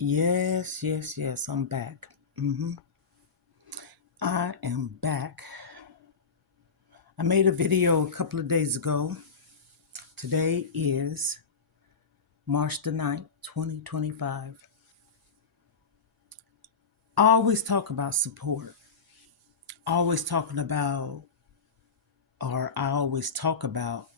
Yes, yes, yes, I'm back. I am back. I made a video a couple of days ago. Today is March the 9th, 2025. I always talk about support. Always talking about, or I always talk about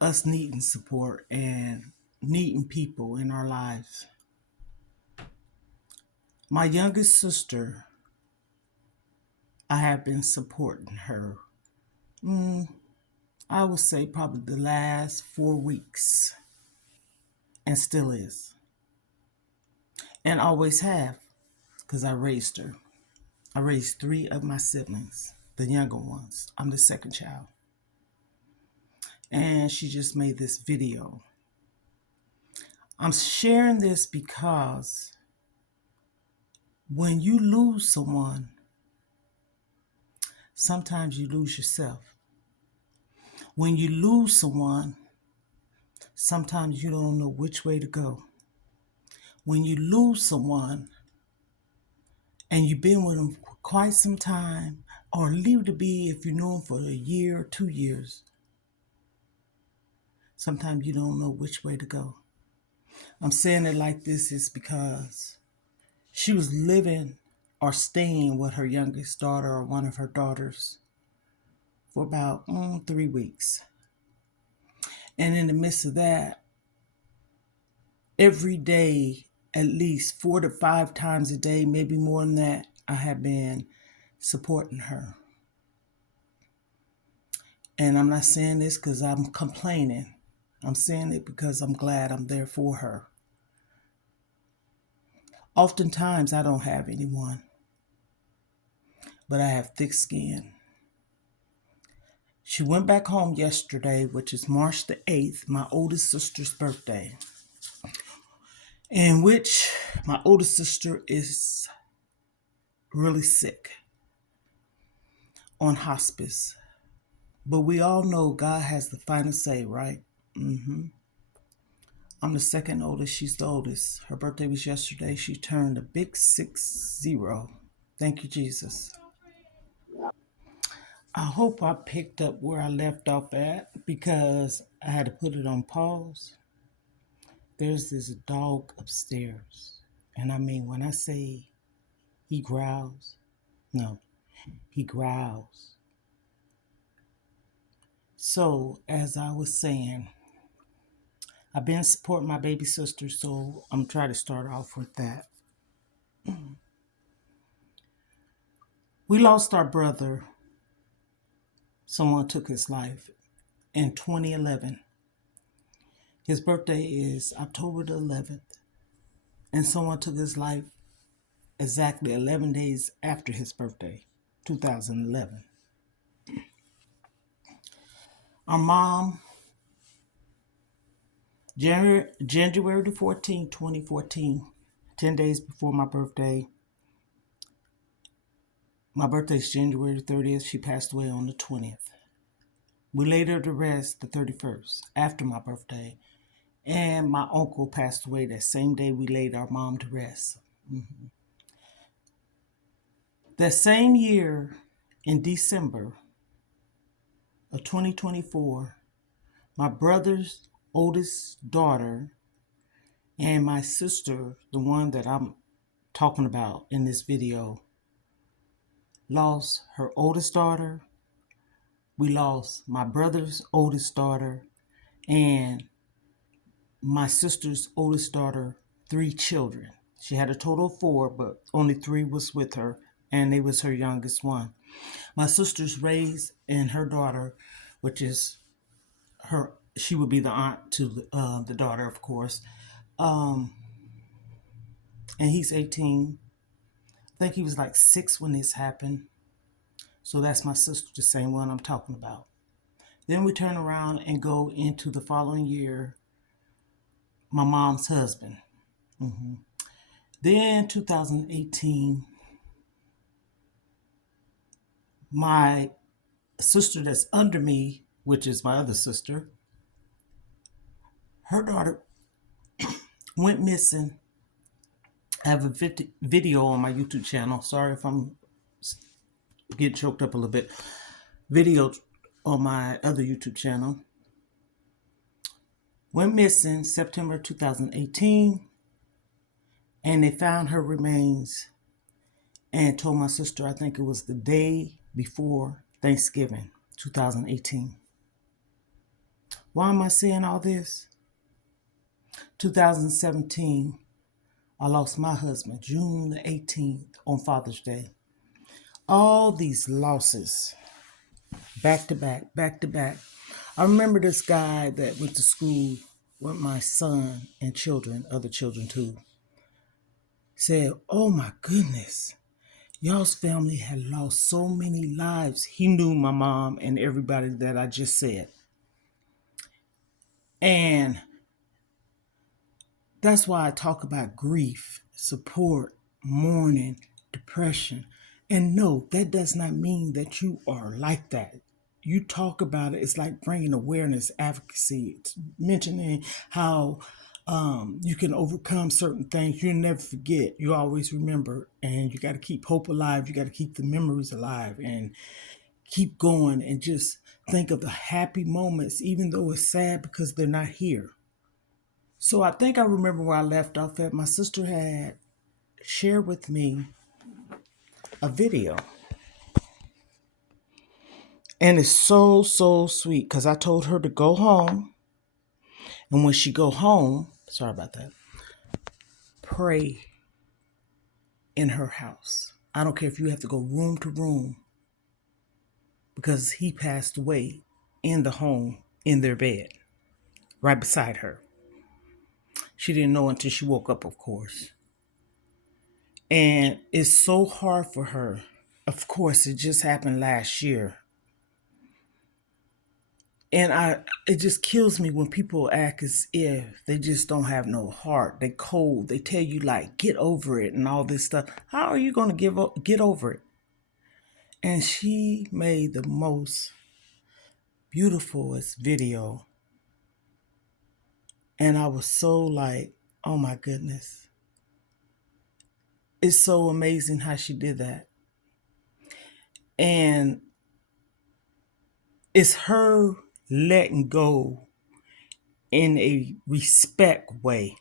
us needing support and needing people in our lives. My youngest sister, I have been supporting her. I would say probably the last 4 weeks, and still is, and always have, because I raised her. I raised three of my siblings, the younger ones. I'm the second child. And she just made this video. I'm sharing this because when you lose someone, sometimes you lose yourself. When you lose someone, sometimes you don't know which way to go. When you lose someone and you've been with them for quite some time, or leave to be if you know them for a year or 2 years, sometimes you don't know which way to go. I'm saying it like this is because she was living or staying with her youngest daughter or one of her daughters for about 3 weeks. And in the midst of that, every day, at least 4 to 5 times a day, maybe more than that, I have been supporting her. And I'm not saying this because I'm complaining. I'm saying it because I'm glad I'm there for her. Oftentimes, I don't have anyone, but I have thick skin. She went back home yesterday, which is March the 8th, my oldest sister's birthday, in which my oldest sister is really sick on hospice. But we all know God has the final say, right? I'm the second oldest. She's the oldest. Her birthday was yesterday. She turned a big 6-0. Thank you, Jesus. I hope I picked up where I left off at because I had to put it on pause. There's this dog upstairs. And I mean, when I say he growls, no, he growls. So, as I was saying, I've been supporting my baby sister, so I'm trying to start off with that. We lost our brother. Someone took his life in 2011. His birthday is October the 11th, and someone took his life exactly 11 days after his birthday, 2011. Our mom, January the 14th, 2014, 10 days before my birthday. My birthday is January the 30th. She passed away on the 20th. We laid her to rest the 31st, after my birthday. And my uncle passed away that same day we laid our mom to rest. That same year, in December of 2024, my brother's oldest daughter and my sister, the one that I'm talking about in this video, lost her oldest daughter. We lost my brother's oldest daughter and my sister's oldest daughter, 3 children. She had a total of 4, but only 3 was with her, and they was her youngest one. My sister's raised, and her daughter, which is her, she would be the aunt to the daughter, of course. And he's 18. I think he was like 6 when this happened. So that's my sister, the same one I'm talking about. Then we turn around and go into the following year, my mom's husband. Then 2018, my sister that's under me, which is my other sister, her daughter went missing. I have a video on my YouTube channel. Sorry if I'm getting choked up a little bit. Video on my other YouTube channel. Went missing September 2018, and they found her remains and told my sister, I think it was the day before Thanksgiving 2018. Why am I saying all this? 2017, I lost my husband June the 18th on Father's Day. All these losses, back to back, back to back. I remember this guy that went to school with my son and children, other children too, said, oh my goodness, y'all's family had lost so many lives. He knew my mom and everybody that I just said. And that's why I talk about grief, support, mourning, depression. And no, that does not mean that you are like that. You talk about it, it's like bringing awareness, advocacy. It's mentioning how you can overcome certain things. You'll never forget. You always remember. And you got to keep hope alive. You got to keep the memories alive and keep going and just think of the happy moments, even though it's sad because they're not here. So I think I remember where I left off at. My sister had shared with me a video. And it's so, so sweet because I told her to go home. And when she go home, sorry about that, pray in her house. I don't care if you have to go room to room because he passed away in the home, in their bed, right beside her. She didn't know until she woke up, of course. And it's so hard for her. Of course, it just happened last year. And it just kills me when people act as if they just don't have no heart. They cold. They tell you like, get over it and all this stuff. How are you going to get over it? And she made the most beautifulest video. And I was so like, oh my goodness. It's so amazing how she did that. And it's her letting go in a respect way.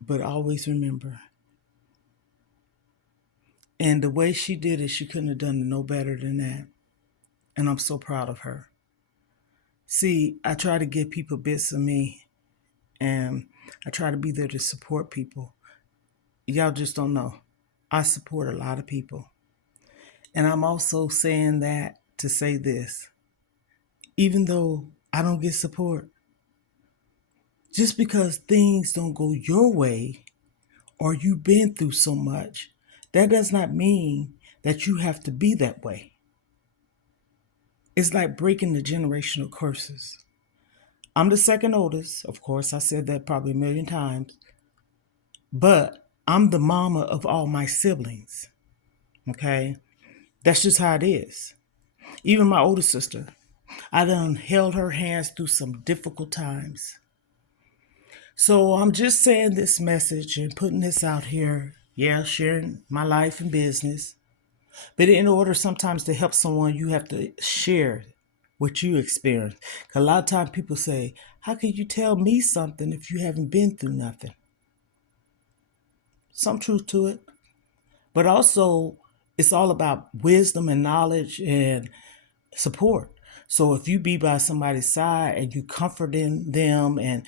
But always remember. And the way she did it, she couldn't have done it no better than that. And I'm so proud of her. See, I try to give people bits of me, and I try to be there to support people. Y'all just don't know. I support a lot of people. And I'm also saying that to say this. Even though I don't get support, just because things don't go your way or you've been through so much, that does not mean that you have to be that way. It's like breaking the generational curses. I'm the second oldest. Of course, I said that probably a million times. But I'm the mama of all my siblings. Okay? That's just how it is. Even my older sister, I done held her hands through some difficult times. So I'm just saying this message and putting this out here. Yeah, sharing my life and business. But in order sometimes to help someone, you have to share what you experience. 'Cause a lot of times people say, how can you tell me something if you haven't been through nothing? Some truth to it. But also, it's all about wisdom and knowledge and support. So if you be by somebody's side and you comforting them and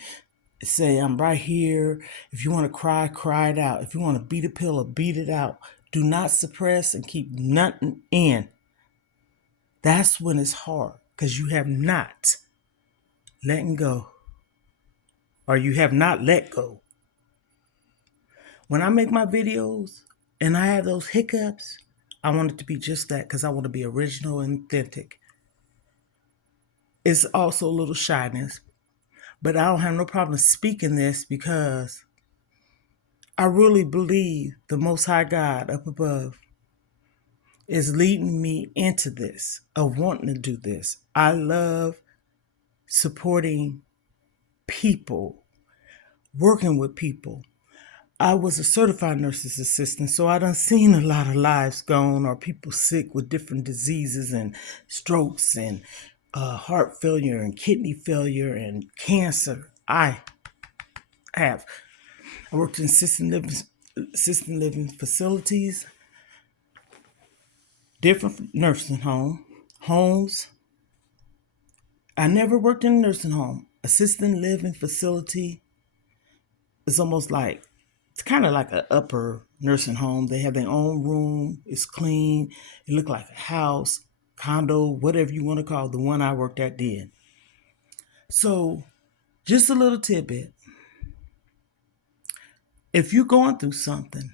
say, I'm right here. If you want to cry, cry it out. If you want to beat a pillow, beat it out. Do not suppress and keep nothing in. That's when it's hard because you have not letting go, or you have not let go. When I make my videos and I have those hiccups, I want it to be just that because I want to be original and authentic. It's also a little shyness, but I don't have no problem speaking this because I really believe the Most High God up above is leading me into this, of wanting to do this. I love supporting people. working with people. I was a certified nurse's assistant, so I done seen a lot of lives gone or people sick with different diseases and strokes and heart failure and kidney failure and cancer. I have. I worked in assisted living facilities, different nursing homes. I never worked in a nursing home. Assisted living facility is almost like, it's kind of like an upper nursing home. They have their own room. It's clean. It looked like a house, condo, whatever you want to call it. The one I worked at did. So just a little tidbit. If you're going through something,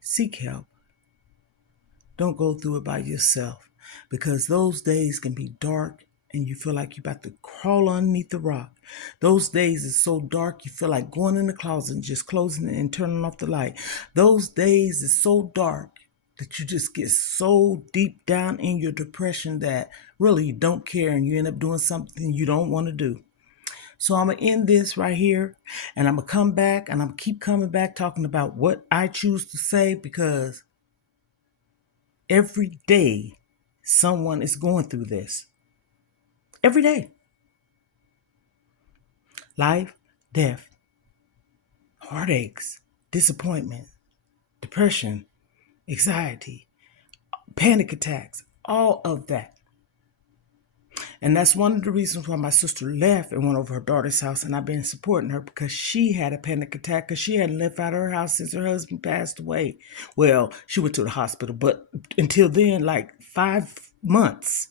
seek help. Don't go through it by yourself, because those days can be dark and you feel like you're about to crawl underneath the rock. Those days is so dark you feel like going in the closet and just closing it and turning off the light. Those days is so dark that you just get so deep down in your depression that really you don't care and you end up doing something you don't want to do. So I'm going to end this right here, and I'm going to come back and I'm going to keep coming back talking about what I choose to say, because every day someone is going through this. Every day. Life, death, heartaches, disappointment, depression, anxiety, panic attacks, all of that. And that's one of the reasons why my sister left and went over her daughter's house, and I've been supporting her, because she had a panic attack because she hadn't left out of her house since her husband passed away. Well, she went to the hospital, but until then, like 5 months.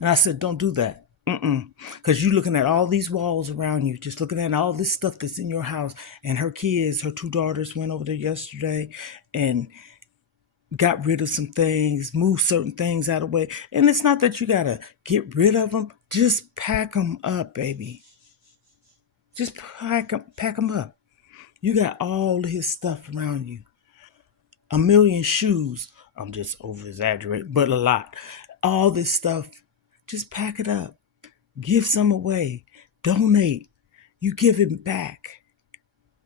And I said, don't do that. Because you're looking at all these walls around you, just looking at all this stuff that's in your house. And her kids, her 2 daughters went over there yesterday and got rid of some things, moved certain things out of the way. And it's not that you got to get rid of them. Just pack them up, baby. Just pack them up. You got all his stuff around you. A million shoes. I'm just over exaggerating, but a lot. All this stuff. Just pack it up. Give some away. Donate. You give it back.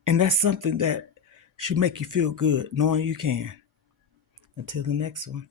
And that's something that should make you feel good, knowing you can. Until the next one.